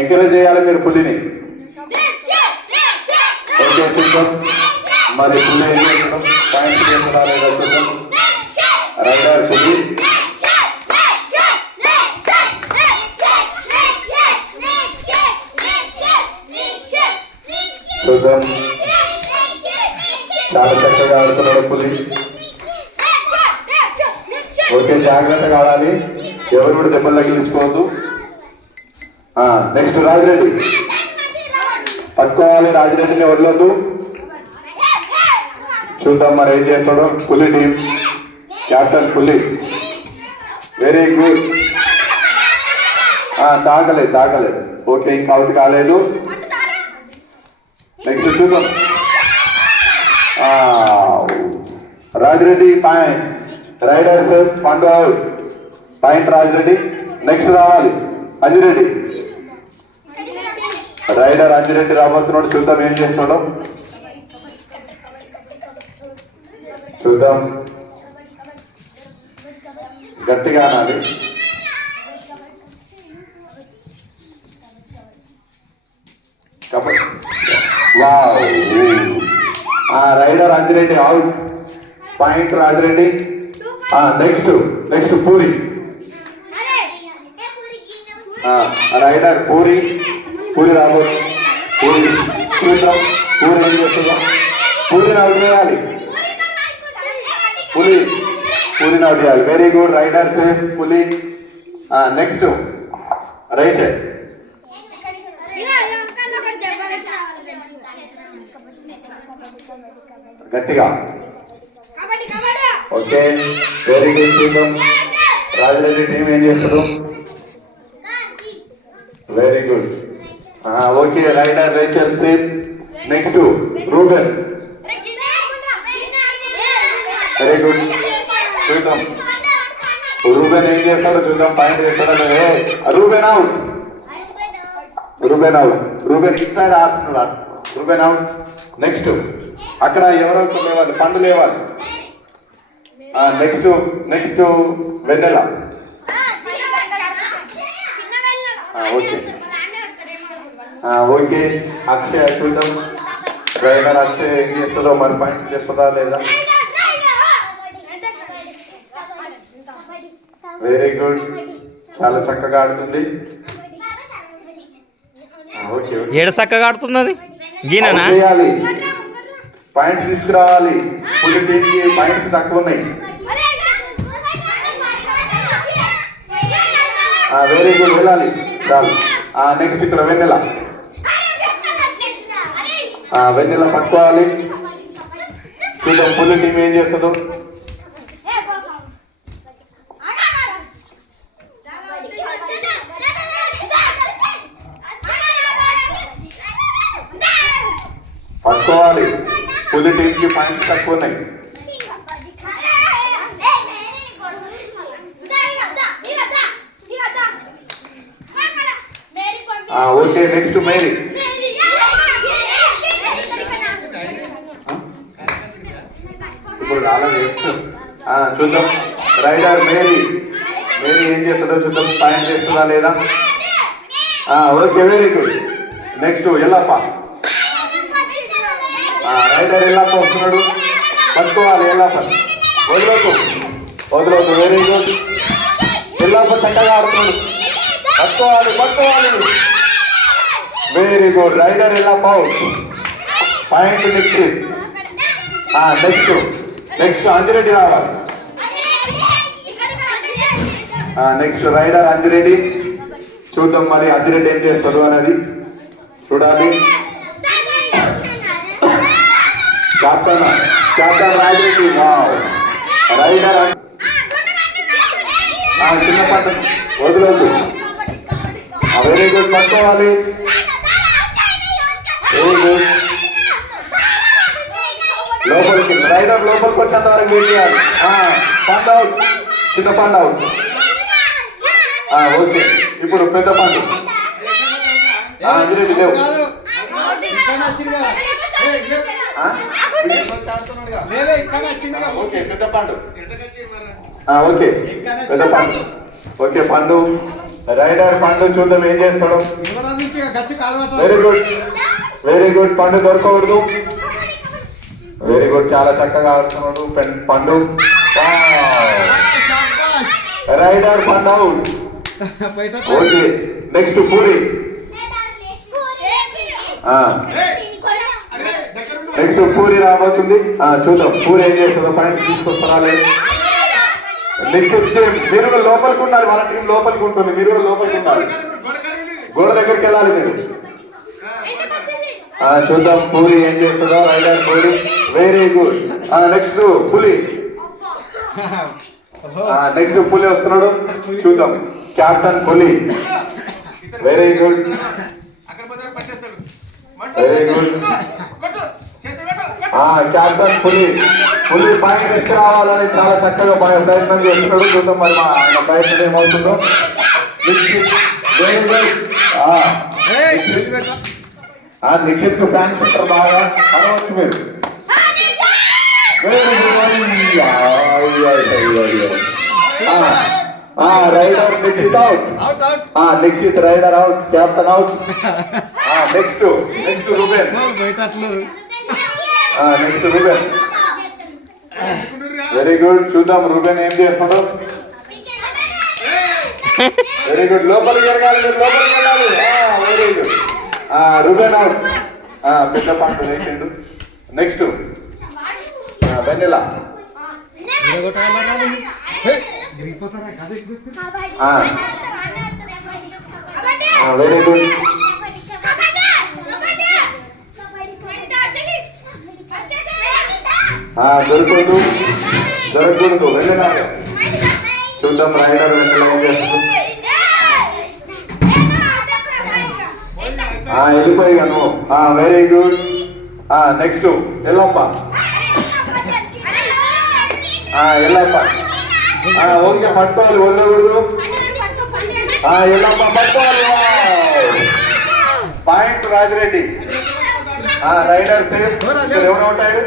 Encourage చేయాలి మీరు పులిని. ఓకే చూద్దాం మరి పులి ఏం చేస్తున్నాం, పాయింట్ చేస్తున్నా లేదా చూద్దాం. రైడర్ పులి చూద్దాం. చాలా చక్కగా ఆడుతున్నాడు పులి. ఓకే జాగ్రత్తగా ఆడాలి, ఎవరు కూడా దెబ్బలు తగిలించుకోవద్దు. నెక్స్ట్ రాజిరెడ్డి పట్టుకోవాలి, రాజిరెడ్డిని వదలొద్దు. చూద్దాం మరి ఏం చేస్తాడో పులి టీం క్యాప్టెన్ పులి. Very good. తాగలేదు. ఓకే ఇంకా అవుట్ కాలేదు. నెక్స్ట్ చూద్దాం. రాజిరెడ్డి పాయింట్, రైడర్స్ పండు అవుట్, పాయింట్ రాజిరెడ్డి. నెక్స్ట్ రావాలి అంజిరెడ్డి, రైడర్ అంజిరెడ్డి రాబోతున్నాడు. చూద్దాం ఏం చేస్తున్నాడో చూద్దాం. గట్టిగా అనాలి. Raider Anjireddy out, point Rajireddy. Next Puri, raider Puri రాబోతు. పూరి చూద్దాం పూరి ఏం చేస్తుందాం. పూరిని అవుట్ చేయాలి, పూరిని అవుట్ చేయాలి. వెరీ గుడ్ రైడర్స్ పులి. నెక్స్ట్ రైట్ గట్టిగా. Okay very good. చూద్దాం రాజిరెడ్డి టీం ఏం చేస్తారు. Very good. Okay raider Rachel safe. Next Ruben. Very good. చూద్దాం రూబెన్ ఏం చేస్తాడో చూద్దాం. పాయింట్ చేస్తాడో రూబెన్ అవుట్. రూబెన్ ఇన్సైడ్ ఆడుతున్నాడు. రూబెన్ అవుట్. నెక్స్ట్ అక్కడ ఎవరో లేవాలి, పండు లేవాలి. నెక్స్ట్ వెన్నెల. ఓకే అక్షయ్. చూద్దాం రైడర్ అక్షయ్ ఏం చేస్తుందో మరి, పాయింట్ చేస్తుందా లేదా. వెరీ గుడ్, చాలా చక్కగా ఆడుతుంది. ఏడు చక్కగా ఆడుతున్నది. గీననా చేయాలి, పాయింట్స్ తీసుకురావాలి. పులి టీంకి పాయింట్స్ తక్కువ ఉన్నాయి. వెరీ గుడ్ వెళ్ళాలి చాలు. నెక్స్ట్ ఇక్కడ వెన్నెల పట్టుకోవాలి. చూద్దాం పులి టీం ఏం చేస్తుందో. పట్టుకోవాలి, పులి టీంకి పాయింట్స్ తక్కువ ఉన్నాయి. Okay next Mary. ఇప్పుడు రాలేదు. చూద్దాం రైడర్ మేరీ ఏం చేస్తుందో చూద్దాం. పాయింట్ చేస్తుందా లేదా. Okay very good. Next Yellappa. Rider Yellappa వస్తున్నాడు, పట్టుకోవాలి. ఎల్లప్ప వదలొద్దు. Very good. ఎల్లప్ప చక్కగా ఆడుతున్నాడు, పట్టుకోవాలి. Very good raider Yellappa out, point. Next Anjireddy రావాలి. Next raider Anjireddy. చూద్దాం మరి అంజిరెడ్డి ఏం చేస్తాడు అనేది చూడాలి. కెప్టెన్ రాజిరెడ్డి. రైడర్ చిన్న పట్ట వదలొద్దు. వెరీ గుడ్, పట్టుకోవాలి. Very good. లోపలికి రైడర్ లోపలికి వచ్చేంత వరకు వెయిట్ చేయాలి. పండు అవుట్, చిన్న పండు అవుట్. ఓకే ఇప్పుడు పెద్ద పండు. అంజిరెడ్డి లేవు. ఓకే పెద్ద పండు. ఓకే పండు. ఓకే పండు రైడర్ పండు చూద్దాం ఏం చేస్తాడు. వెరీ గుడ్ పండు దొరకకూడదు. వెరీ గుడ్ చాలా చక్కగా ఆడుతున్నాడు పండు. రైడర్ పండు out. Okay next puri. Next puri రాబోతుంది. చూద్దాం పూరి ఏం చేస్తుందో పాయింట్ తీసుకొస్తారా లేదు. నెక్స్ట్ మీరు కూడా లోపలికి ఉండాలి. మన టీం లోపలికి ఉంటుంది. మీరు కూడా లోపలికి ఉండాలి. గోడ దగ్గరికి వెళ్ళాలి మీరు. చూద్దాం పూరి ఏం చేస్తుందో. Rider Puri very good. Next Puli. Next Puli వస్తున్నాడు. చూద్దాం captain Puli. Very good very good. Captain Puli. Puli point ఎక్కి రావాలని చాలా చక్కగా ప్రయత్నం చేస్తున్నాడు. చూద్దాం మరి ఆయన ప్రయత్నం ఏమవుతుందో. Very good. Nikhit fan centre బాగా అనవచ్చు మీరు. Raider Nikhit out. Nikhit raider out. Captain out. Next Ruben. Next Ruben. Very good. చూద్దాం రూబెన్ ఏం చేస్తున్నాడు. Very good. లోపలికి వెళ్ళాలి మీరు. లోపలికి వెళ్ళాలి. Very good. రూబెన్ అవుట్. పెద్ద పంట వేసిండు. నెక్స్ట్ వెన్నెలా. Very good. దొరకకూడదు వెన్నెలా. చూద్దాం రైడర్ వెన్నెలా ఏం చేస్తుంది. వెళ్ళిపోయాను. Very good. Next Yellappa. Yellappa okay పట్టుకోవాలి వదలకూడదు. ఎల్లప్ప పట్టుకోవాలి. పాయింట్ రాజిరెడ్డి. Raider safe. ఎవరు ఉంటాయి.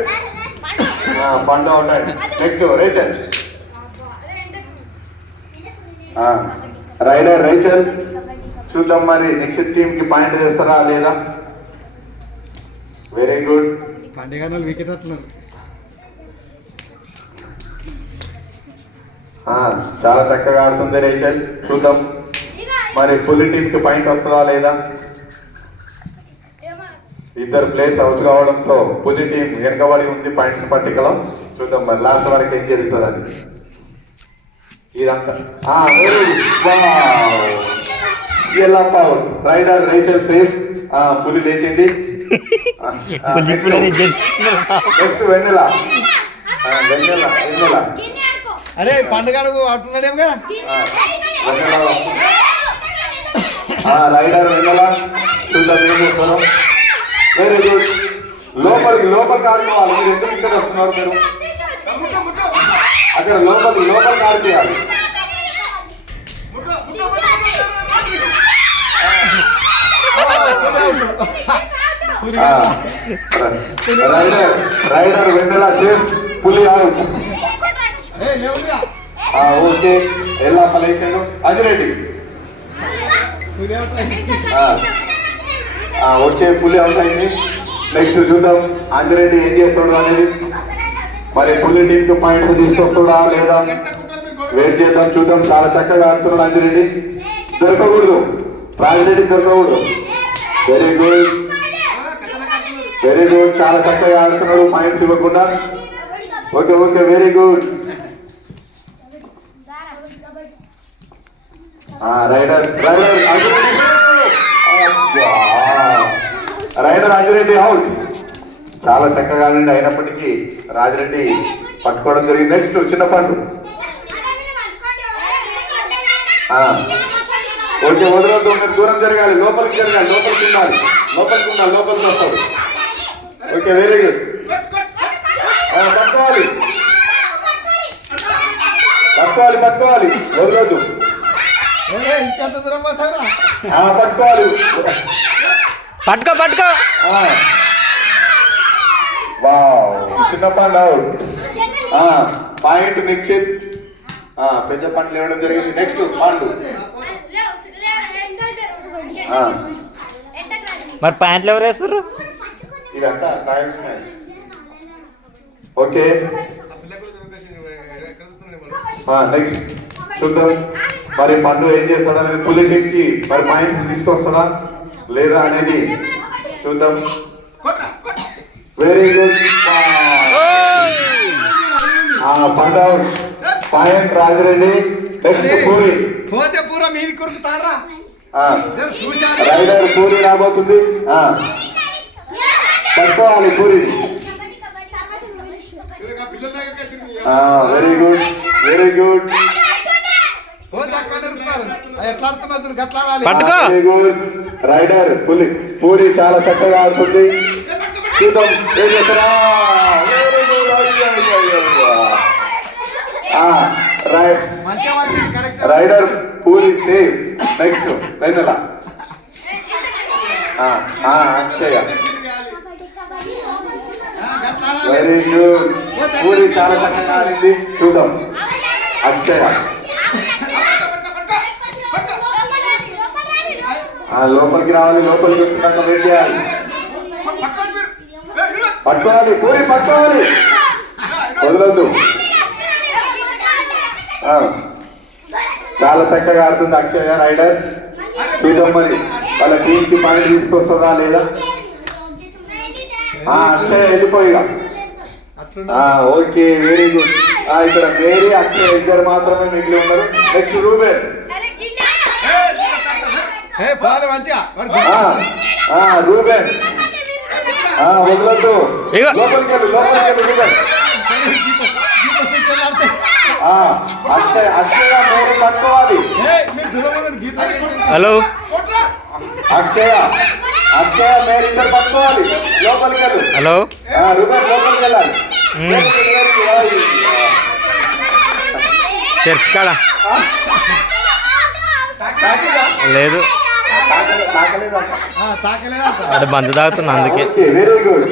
పండు ఉంటాయి. Next Rachel. Rider Rachel. చూద్దాం మరి నెక్స్ట్ టీమ్ కి పాయింట్ చేస్తారా లేదా. Very good. పండుగ వికెట్ వస్తున్నారు. చాలా చక్కగా ఆడుతుంది రేచల్. చూద్దాం మరి పులి టీమ్ కి పాయింట్ వస్తుందా లేదా. ఇద్దరు ప్లేస్ అవుట్ కావడంతో పులి టీం వెనకబడి ఉంది పాయింట్స్ పట్టికలో. చూద్దాం మరి లాస్ట్ వరకు ఏం జరుగుతుంది అది. ఇదంతా Yellappa out. Rider Rachel safe. Puli లేచింది. నెక్స్ట్ వెన్నెలా. వెన్నెలా. అరే పండుగ ఆడుతున్నాడేమో కదా. రైడర్ వెన్నెలా. చూద్దాం ఏం చేస్తారో. Very good. లోపలికి ఆడుకోవాలి. మీరు ఎందుకు ఇక్కడ వస్తున్నారు మీరు. అక్కడ లోపలికి ఆడిపోయాలి. Rider Vennela safe. Puli out. Okay Yellappa లేచాడు. అజిరెడ్డి. వచ్చే పులి అవుట్ అయింది. నెక్స్ట్ చూద్దాం అంజిరెడ్డి ఏం చేస్తాడు అనేది. మరి పులి టీమ్ కి పాయింట్స్ తీసుకొస్తాడా లేదా వెయిట్ చేద్దాం. చూద్దాం చాలా చక్కగా ఆడుతున్నాడు అంజిరెడ్డి. దొరకకూడదు. రాజిరెడ్డి దొరకకూడదు. Very good. Very good. చాలా చక్కగా ఆడుతున్నాడు పాయింట్స్ ఇవ్వకుండా. Okay very good. Raider Rajireddy out. చాలా చక్కగా ఆడండి. అయినప్పటికీ రాజిరెడ్డి పట్టుకోవడం జరిగింది. నెక్స్ట్ చిన్న పండు. ఓకే వదలొద్దు. మీరు దూరం జరగాలి. లోపలికి ఉండాలి. లోపలికి వస్తాడు. Okay very good. పట్టుకోవాలి. వదలొద్దు. ఇంకెంత దూరం పోతారా. పట్టుకోవాలి. పట్టుకో. చిన్న పండు అవుట్. పాయింట్ నిశ్చిత్. పెద్ద పంటలు ఇవ్వడం జరిగింది. నెక్స్ట్ పండు. ఆ, మరి ప్యాంట్లు ఎవరు వేస్తారు? ఇదంతా ట్రయల్స్ మ్యాచ్. ఓకే నెక్స్ట్ చూద్దాం మరి పండు ఏం చేస్తాడా అనేది పులి టీంకి మరి పాయింట్స్ తీసుకొస్తాడా లేదా అనేది చూద్దాం. వెరీ గుడ్ పండు పాయింట్ రాజరెడ్డి. నెక్స్ట్ పూరి పోతే పూరా మీది కొరుకుతారా చూశాను. రైడర్ పూరి రాబోతుంది. పట్టుకోవాలి puri. Very good very good. పోతే అక్కడ ఉరుకుతారు. ఎట్లా ఆడుతున్నారు గట్లా ఆడాలి. పట్టుకో. వెరీ గుడ్ రైడర్ పులి పూరి చాలా చక్కగా ఆడుతుంది. చూద్దాం ఏం చేస్తారా. Very good. మంచిగా పట్టింది correct. Raider Puri save. Next Vennela Akshaya. Very good Puri చాలా చక్కగా ఆడింది. చూద్దాం అక్షయ. లోపలికి రావాలి. లోపలికి వచ్చినాక వెయిట్ చేయాలి. పట్టుకోవాలి పూరి పట్టుకోవాలి. వదలొద్దు. చాలా చక్కగా ఆడుతుంది అక్షయ రైడర్. చూద్దాం మరి వాళ్ళ టీంకి పాయింట్ తీసుకొస్తుందా లేదా. అక్షయ వెళ్ళిపోయిగా. Okay very good. ఇక్కడ మేరీ అక్షయ ఇద్దరు మాత్రమే మిగిలి ఉన్నారు. Next Reuben. రూబెన్ వదలొద్దు. లోపలికి వెళ్ళు లోపలికి వెళ్ళు రూబెన్. అక్షయ అక్షయ మేరీ పట్టుకోవాలి. హలో అక్షయ అక్షయ మేరీ ఇద్దరు పట్టుకోవాలి. లోపలికి వెళ్ళు. హలో రూబెన్ లోపలికి వెళ్ళాలి. చర్చ్ కాడ లేదు, అది బంద్ తాగుతున్నా అందుకే. Very good.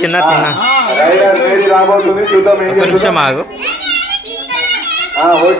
తిన్నా తిన్నా. రైడర్ మేరీ రాబోతుంది. చూద్దాం ఏం ఒక నిమిషం ఆగు. చేస్తుందో.